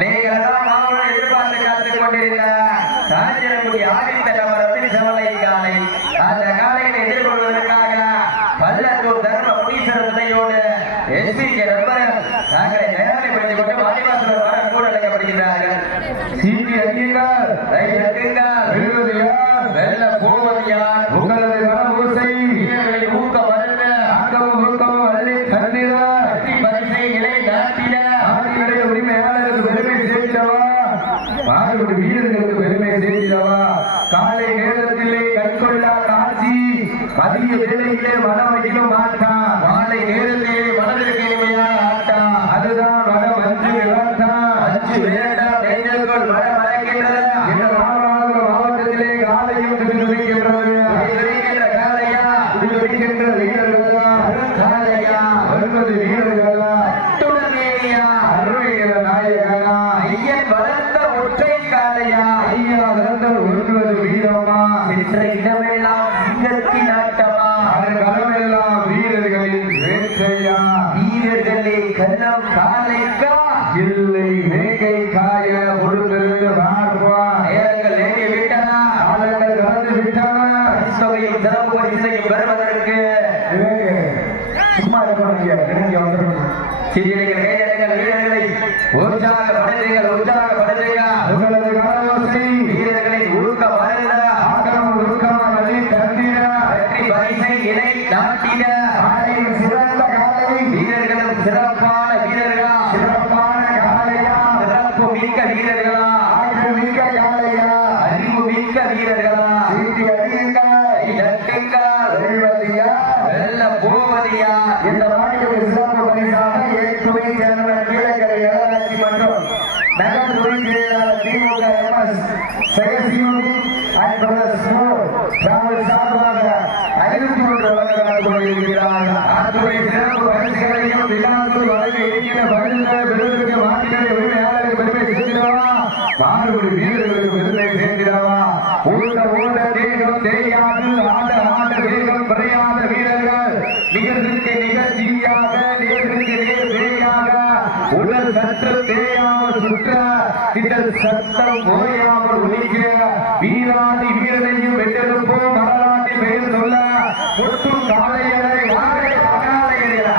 நீங்கள் எதிர்பார்த்து காத்துக் கொண்டிருந்த ராஜரங்குடி ஆதித்த நபரத்தின் செவலை காலை அந்த காலையை எதிர்கொள்வதற்காக பல்லத்தூர் தர்ம முனீஸ்வரர் உதவியோடு எஸ்பிக்கு நண்பர் நாங்களை தயாரிப்படுத்திக் கொண்டு வாலிபாசுவர் வர கூட அழைக்கப்படுகிறார்கள். சீட்டி அடியுங்கள், வெல்ல போவது யார்? உங்களது வனபூசை வீரர்களின் ஊக்கம் வருந்த ஆக்கமும் ஊக்கமும் அள்ளி தந்திட வெற்றி பரிசை நிலை நாட்டிட ஆடியுடைய உரிமையாளருக்கு பெருமை சேர்த்திடவா, மாறுபடி வீரர்களுக்கு பெருமை சேர்த்திடவா. காலை நேரத்திலே கண்கொள்ளா காட்சி அதிக வேலையிலே மனம் வைக்க மாட்டான். மாலை நேரத்திலே மனதிற்கு இனிமையான ஆட்டம், அதுதான் மனம் அஞ்சு விளாட்டான். அஞ்சு வேண்டாம் நெஞ்சல்கொள் மனம் மறைக்கின்றது. மாவட்டத்திலே காலையும் துடிக்கின்றது. காலையா துடிக்கின்ற வீரர்களா, காலையா 9 வீரர்களா, அருமையில நாயகனா, ஐயன் வளர்ந்த ஒற்றை காலையா, ஐயா வளர்ந்த 9 வீரமா, சென்ற இடமெல்லாம் சிங்கத்தின் ஆட்டமா, களமெல்லாம் வீரர்களின் வேட்டையா. வீரர்களே கள்ளம் காலைக்கா இல்லை வேங்கை காய பொழுதிருந்து வாழ்வா. நேரங்கள் நெருங்கி விட்டன, காலங்கள் கடந்து விட்டன. பரிசுகையும் சிறப்பு பரிசையும் பெறுவதற்கு சும்மா இருக்கணும். சிறியர்கள் கைதட்டுங்கள், வீரர்களை உற்சாகப்படுத்துங்கள், உற்சாகப்படுத்துங்கள். உங்களது கரவோசை வீரர்களின் ஊக்கம் வருந்த ஆக்கம் ஊக்கம் அள்ளி தந்திட வெற்றி பரிசை இணை நாட்டிட. காலையில் சிறந்த காலை வீரர்களும் சிறப்பான வீரர்களா, சிறப்பான காலையா, சிறப்பு மிக்க வீரர்களா, ஆற்றல் மிக்க காலையா, அறிவு மிக்க வீரர்களா. சீட்டி அடியுங்கள், தட்டுங்கள், வெல்வதியா வெல்ல போவதியா. இந்த நாட்டுக்கு சிறப்பு பரிசாக ஏற்றுமை சேர்ந்த கீழக்கரை நகராட்சி மற்றும் நகர் துறை செயலாளர் திமுக எம்எஸ் செயசிவம் அண்ட் பிரதர்ஸ் டிராவல் சார்பாக 501 வழங்கப்பட்டுக் கொண்டிருக்கிறார்கள். அத்துறை சிறப்பு பரிசுகளையும் விழாக்கள் வழங்க இருக்கின்ற பரிசுகளை பெறுவதற்கு மாநில உரிமையாளருக்கு பெருமை சேர்த்திடவா, மாறுபடி வீரர்களுக்கு பெருமை சேர்த்திடவா. ஓட்ட தேகம் தேயாது, ஆட்ட ஆட்ட வேகம் குறையாத வீரர்கள் நிகழ்ச்சிக்கு நிகழ்ச்சியாக, நேருக்கு நேர் வேயாக, உடல் சற்று தேயாமல் சுற்ற திடல் சத்தம் ஓயாமல் ஒழிக்க, வீராதி வீரனையும் வென்றெடுப்போம் வரலாற்றி பெயர் சொல்ல ஒட்டும் காலையரை காலையா காலையா